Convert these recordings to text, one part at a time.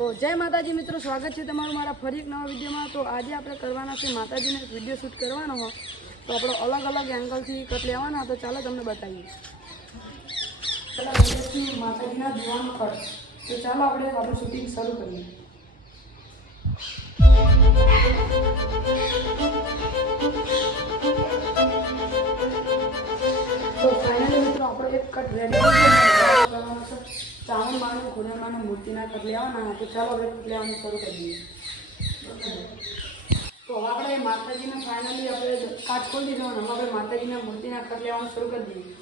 તો જય માતાજી મિત્રો, સ્વાગત છે તમારું મારા ફરી એક નવા વિડીયોમાં। તો આજે આપણે કરવાના છે માતાજીને વિડીયો શૂટ કરવાનો હોય તો આપણે અલગ અલગ એંગલથી કટ લેવાના। તો ચાલો તમને બતાવીએ માતાજીના જોવાનો કટ। તો ચાલો આપણે શૂટિંગ શરૂ કરીએ। તો ફાઇનલી મિત્રો આપણો એક કટ રેડી કરવાનો છે। ચાવણ માનું ખોડિયારમાં મૂર્તિના કટ લેવાના। તો ચાલો આપણે કટ લેવાનું શરૂ કરીએ। તો આપણે માતાજીને ફાઇનલી આપણે કાચ ખોલી દીધો અને આપણે માતાજીના મૂર્તિના કટ લેવાનું શરૂ કરી દઈએ।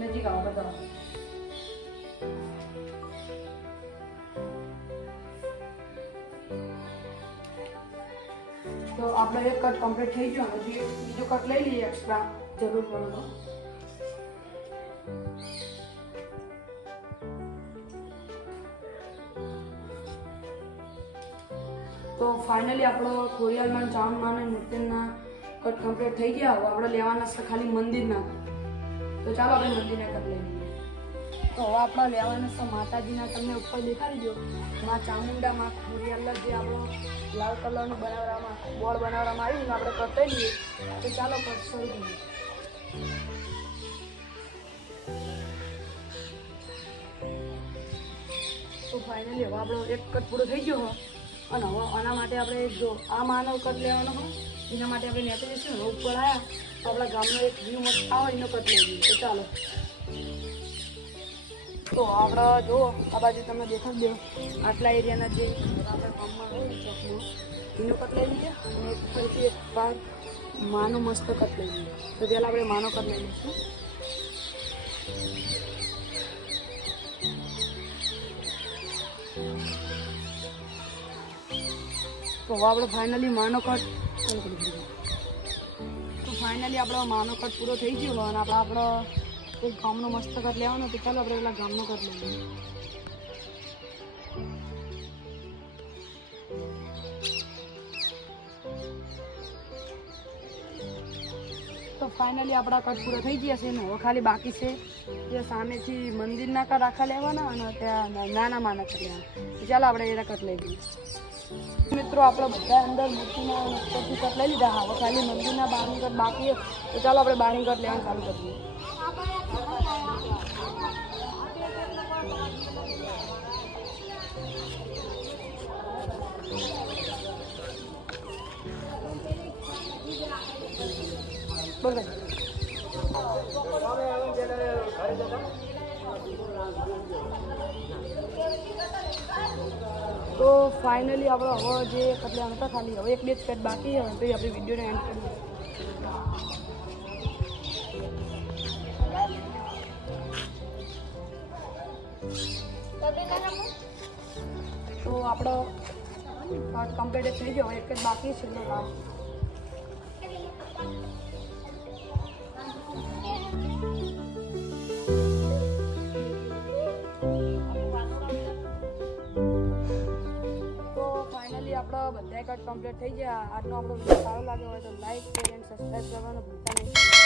नजीक आओ बताओ। तो આપણે એક કટ કમ્પ્લીટ થઈ ગયો। હજી બીજો કટ લઈ લઈએ એક્સ્ટ્રા જરૂર પડે તો। તો ફાઇનલી આપણો ખોડિયારમાં ચાવણમાં મૂર્તિના કટ કમ્પ્લીટ થઈ ગયા। હવે આપણે લેવાના છે ખાલી મંદિરના। તો ચાલો આપણે મંદિરના કટ લઈ લઈએ। તો હવે આપણે લેવાના છે માતાજીના। તમને ઉપર દેખાડી દો માં ચામુંડા માં ખોડિયાર જે આપણો લાલ કલરનું બનાવવામાં બોર્ડ બનાવવામાં આવ્યું આપણે કટ લઈ લઈએ। તો ચાલો કટ શરૂ કરીએ। તો ફાઇનલી હવે આપણો એક કટ પૂરો થઈ ગયો હોય અને હવે આના માટે આપણે જો આ માનવ કટ લેવાનો હોય એના માટે આપણે નેતા જઈશું। હવે ઉપર આવ્યા તો આપણા ગામનો એક વ્યૂ મસ્ત આવે એનો કટ લઈ લઈએ। તો ચાલો તો આપણે જો આ બાજુ તમે દેખાડી દો આટલા એરિયાના જે આપણા ગામમાં હોય ચોકમાં એનો કટ લઈ લઈએ અને ફરીથી એક વાર માનો મસ્ત કટ લઈ લઈએ। તો પહેલાં આપણે માનો કટ લઈ લઈશું। તો આપણે ફાઇનલી માનો કટ ફાઇનલી આપણો માનો કટ પૂરો થઈ ગયો અને આપણો કોઈ ગામનો મસ્ત કટ લેવાનો। તો ચાલો આપણે પેલા ગામનો કટ લઈએ। તો ફાઇનલી આપણા કટ પૂરો થઈ ગયા છે ને હવે ખાલી બાકી છે જે સામેથી મંદિરના કટ આખા લેવાના અને ત્યાં નાના માના કટ લેવાના। તો ચાલો આપણે એના કટ લઈ લઈએ। મિત્રો આપણે બધા અંદર મૂર્તિના ઉપરથી કટ લઈ લીધા। હવે ખાલી મંદિરના બહારની કટ બાકી તો ચાલો આપણે બહારની કટ લેવાનું ચાલુ કરીએ। બોલો તો ફાઇનલી આપણે હવે જે કટ લેવાનું હતા ખાલી હવે એક બે જ કટ બાકી છે તો આપણે વિડીયોને એન્ડ કરીએ। તો આપણો કટ કમ્પ્લીટ થઈ ગયો એક જ બાકી છે। આપણા બધા કટ કમ્પ્લીટ થઈ ગયા। આજનો આપણો વિડીયો સારો લાગ્યો હોય તો લાઈક શેર એન્ડ સબસ્ક્રાઈબ કરવાનું ભૂલતા નહીં।